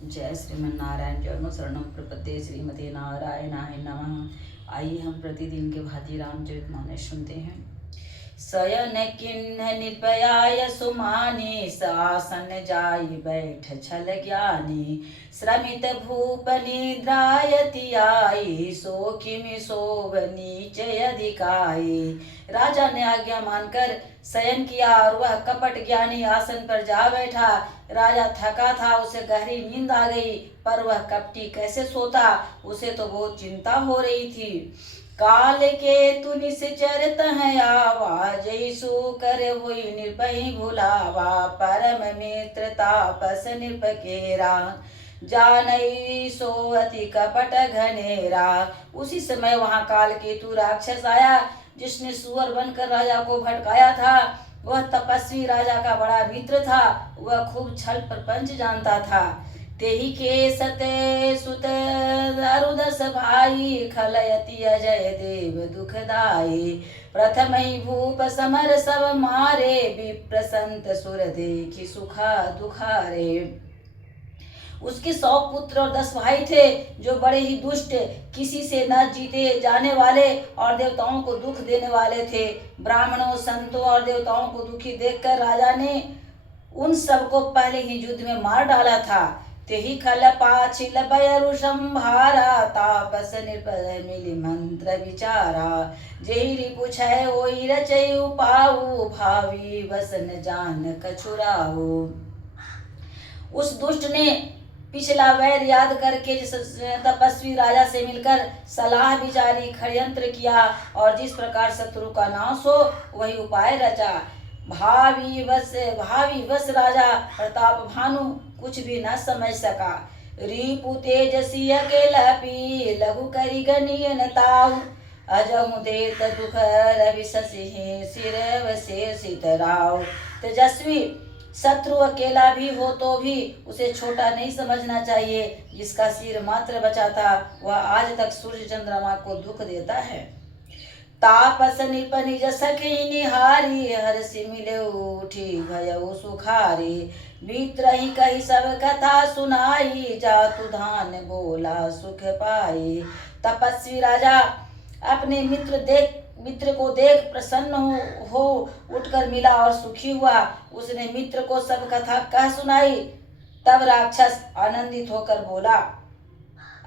जय श्रीमन्नारायण। जय शरणम प्रपद्ये श्रीमते नारायणाय नमः। आइए हम प्रतिदिन के भांति रामचरितमानस सुनते हैं। शयन किन्ह निर्भयाय सुमानी, शासन जाई बैठ छल ज्ञानी। श्रमित भूप निद्रायति आई, सोखिमि शोभ नीच अधिकाई। राजा ने आज्ञा मानकर शयन किया और वह कपट ज्ञानी आसन पर जा बैठा। राजा थका था, उसे गहरी नींद आ गई, पर वह कपटी कैसे सोता, उसे तो बहुत चिंता हो रही थी। काल के तु निश्चरत है आवा, जैसु कर हुई निर्भय भुलावा। परम मित्र तापस निपकेरा, जानई सो अति कपट घनेरा। उसी समय वहां काल केतु राक्षस आया, जिसने सुअर बनकर राजा को भटकाया था। वह तपस्वी राजा का बड़ा मित्र था। वह खूब छल प्रपंच जानता था। तेहि के सते सुत अरुदस भाई, खलयति अजय देव दुखदाई। प्रथम ही भूप समर सब मारे, विप्र संत सुर देखि सुखा दुखारे। उसके 100 पुत्र और 10 भाई थे, जो बड़े ही दुष्ट, किसी से न जीते जाने वाले और देवताओं को दुख देने वाले थे। ब्राह्मणों, संतों और देवताओं को दुखी देखकर राजा ने उन सबको पहले ही युद्ध में मार डाला था। तेहि खल पाछिल बयरु संभारा, तापस निर्भय मिली मंत्र विचारा। जेहि रिपु छय ओई रचय उपाऊ, भावी वसन जान कछुराऊ। उस दुष्ट ने पिछला वैर याद करके तपस्वी राजा से मिलकर सलाह विचारी, षड्यंत्र किया और जिस प्रकार शत्रु का नाश हो वही उपाय रचा। भावी वश राजा प्रताप भानु कुछ भी न समझ सका। रिपु तेजसी अकेलपि, लघु करि गनियन ताऊ। अजहु देत दुख रवि शशि, सिर वशेषित राव। तेजस्वी शत्रु अकेला भी हो तो भी उसे छोटा नहीं समझना चाहिए। जिसका सिर मात्र बचा था, वह आज तक सूर्य चंद्रमा को दुख देता है। तापस निप निज सखी निहारी, हर्षि मिले उठी भयउ सुखारी। मित्र ही कही सब कथा सुनाई, जातु धान बोला सुख पाई। तपस्वी राजा अपने मित्र को देख प्रसन्न हो उठकर मिला और सुखी हुआ। उसने मित्र को सब कथा कह सुनाई। तब राक्षस आनंदित होकर बोला,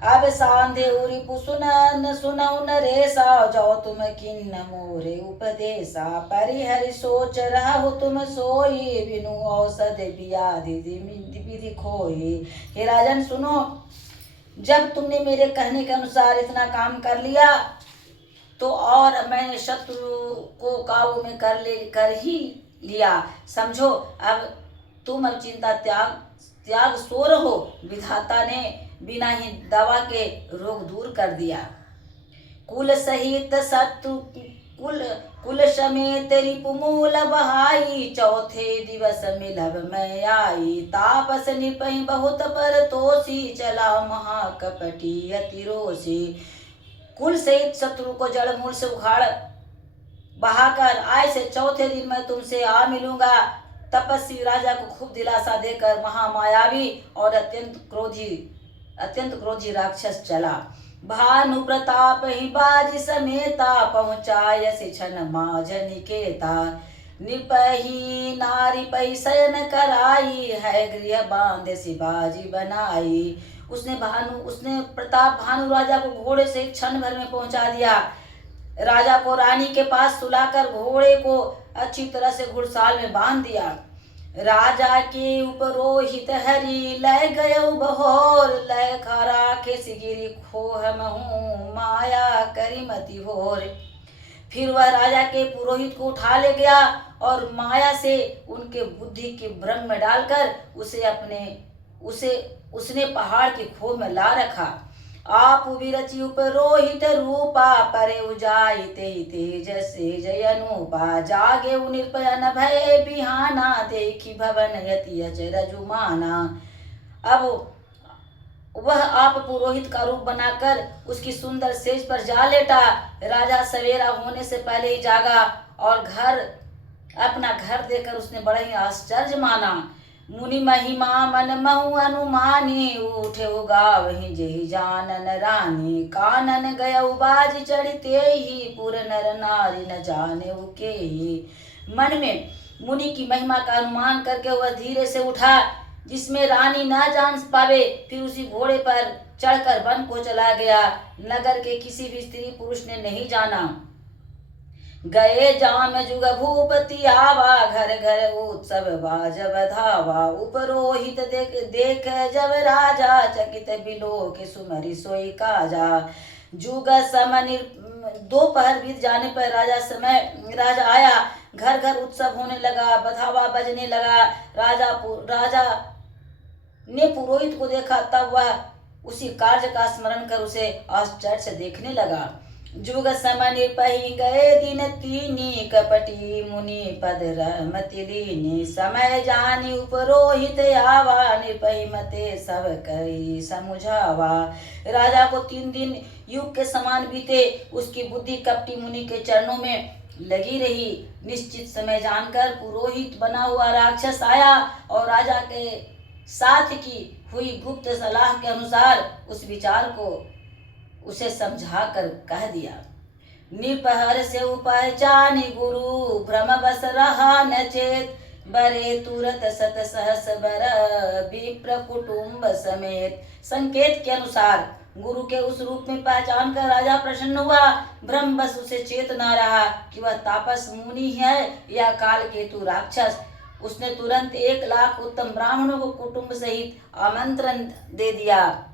अब सांधे रिपु सुनऊ नरेसा। जाओ तुम किन्न मोरे उपदेशा, परिहरि सोच रहु तुम सोई। बिनु औषध व्याधि विधि खोई। हे राजन सुनो, जब तुमने मेरे कहने के अनुसार इतना काम कर लिया तो और मैंने शत्रु को काबू में कर ही लिया। समझो, अब तुम अब चिंता त्याग सो रहो। विधाता ने बिना ही दवा के रोग दूर कर दिया। कुल सहित शत्रु कुल समेत रिपु मूल बहाई, चौथे दिवस मिलब मैं आई। तापस निपहि बहुत पर तोषी, चला महाकपटी अति रोषी। कुल सहित शत्रु को जड़ मूल से उखाड़ बहाकर आय से चौथे दिन मैं तुमसे आ मिलूंगा। तपस्वी राजा को खूब दिलासा देकर महामायावी और अत्यंत क्रोधी राक्षस चला। भानु प्रताप ही बाज समेता, पहुँचायसि क्षण माझ निकेता। निपहि नारी पहि शयन कराई, है गृह बांध सिबाजी बनाई। उसने प्रताप भानु राजा को घोड़े से क्षण भर में पहुंचा दिया। राजा को रानी के पास सुलाकर घोड़े को अच्छी तरह से घुड़साल में बांध दिया। राजा के उपरोहित हरि, लय गयउ बहोर। लय खरा खेस गिरी खोह महू, माया करिमति भोर। फिर वह राजा के पुरोहित को उठा ले गया और माया से उनके बुद्धि के भ्रम में डालकर उसने पहाड़ के खो में ला रखा। आप विरचि उपरोहित रूपा, परे उजाई तेज से जय अनुपा। जागे निर्भय न भय बिहाना, देखी भवन यति अचरजुमाना। अब वह आप पुरोहित का रूप बनाकर उसकी सुंदर सेज पर जा लेटा। राजा सवेरा होने से पहले ही जागा और अपना घर देखकर उसने बड़ा ही आश्चर्य माना। मुनि महिमा मन महु अनुमानी, उठे गावहि जेहि जानन रानी। कानन गयउ बाज चढ़ते ही, पुर नर नारी न जाने के। मन में मुनि की महिमा का अनुमान करके वह धीरे से उठा, जिसमें रानी ना जान पावे। फिर उसी घोड़े पर चढ़कर वन को चला गया। नगर के किसी भी स्त्री पुरुष ने नहीं जाना। गए जाम जुग भूपति आवा, घर घर उत्सव बाज बधावा। उपरोहित देख जब राजा, चकित बिलो के सुमरि सोई काजा। जुग समय दोपहर बीत जाने पर राजा आया। घर घर उत्सव होने लगा, बधावा बजने लगा। राजा ने पुरोहित को देखा, तब वह उसी कार्य का स्मरण कर उसे आश्चर्य से देखने लगा। जुग समय निर्पही गए दिन तीनी, कपटी मुनि पद रहमति दीनी। समय जानी उपरोहित आवा, निर्पही मते सब कई समुझावा। राजा को 3 दिन युग के समान बीते। उसकी बुद्धि कपटी मुनि के चरणों में लगी रही। निश्चित समय जानकर पुरोहित बना हुआ राक्षस आया और राजा के साथ की हुई गुप्त सलाह के अनुसार उस विचार को उसे समझा कर कह दिया। निपहर से पहचानी गुरु, भ्रम बस रहा न चेत। बरे तुरत सत सहस बर, विप्र कुटुंब समेत। संकेत के अनुसार गुरु के उस रूप में पहचान कर राजा प्रसन्न हुआ। भ्रम बस उसे चेत न रहा कि वह तापस मुनि है या काल केतु राक्षस। उसने तुरंत 1 लाख उत्तम ब्राह्मणों को कुटुंब सहित आमंत्रण दे दिया।